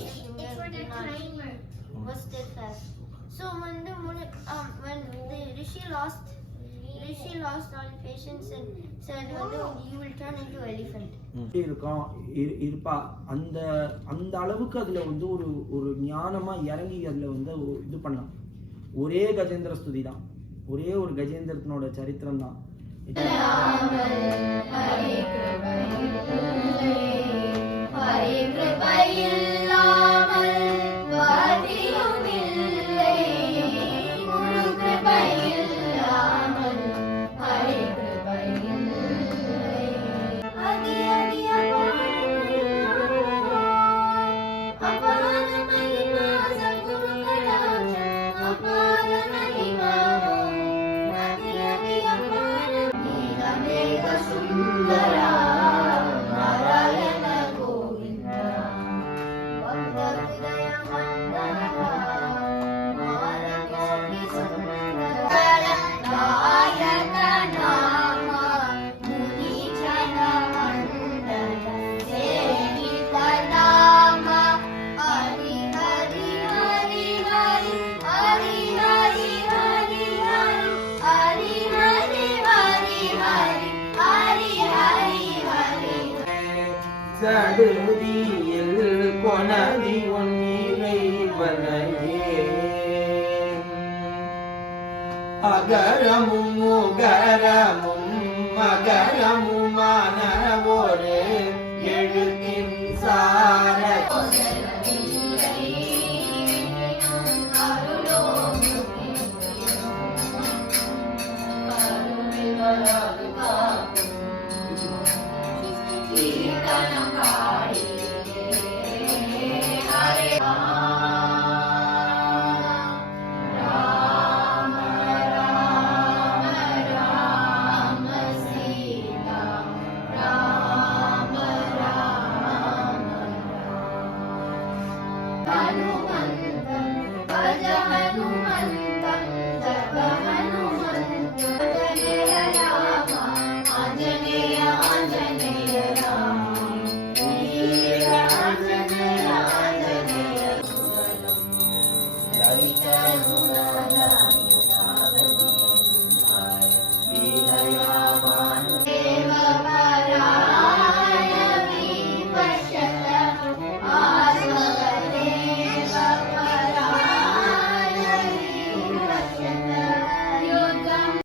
It's for the timer. Was steadfast. So when the Rishi lost all patience and said, you will turn into elephant. இருப்பா அந்த அந்த அளவுக்கு அதுல வந்து ஒரு ஒரு ஞானமா இறங்கி அதுல வந்து இது பண்ணலாம். ஒரே கஜேந்திர ஸ்துதி தான், ஒரே ஒரு கஜேந்திரத்தினோட சரித்திரம் தான். சடுதியில் கொனதி ஒன்னிறைவனையே அகரமும் உகரமும் மகரமும்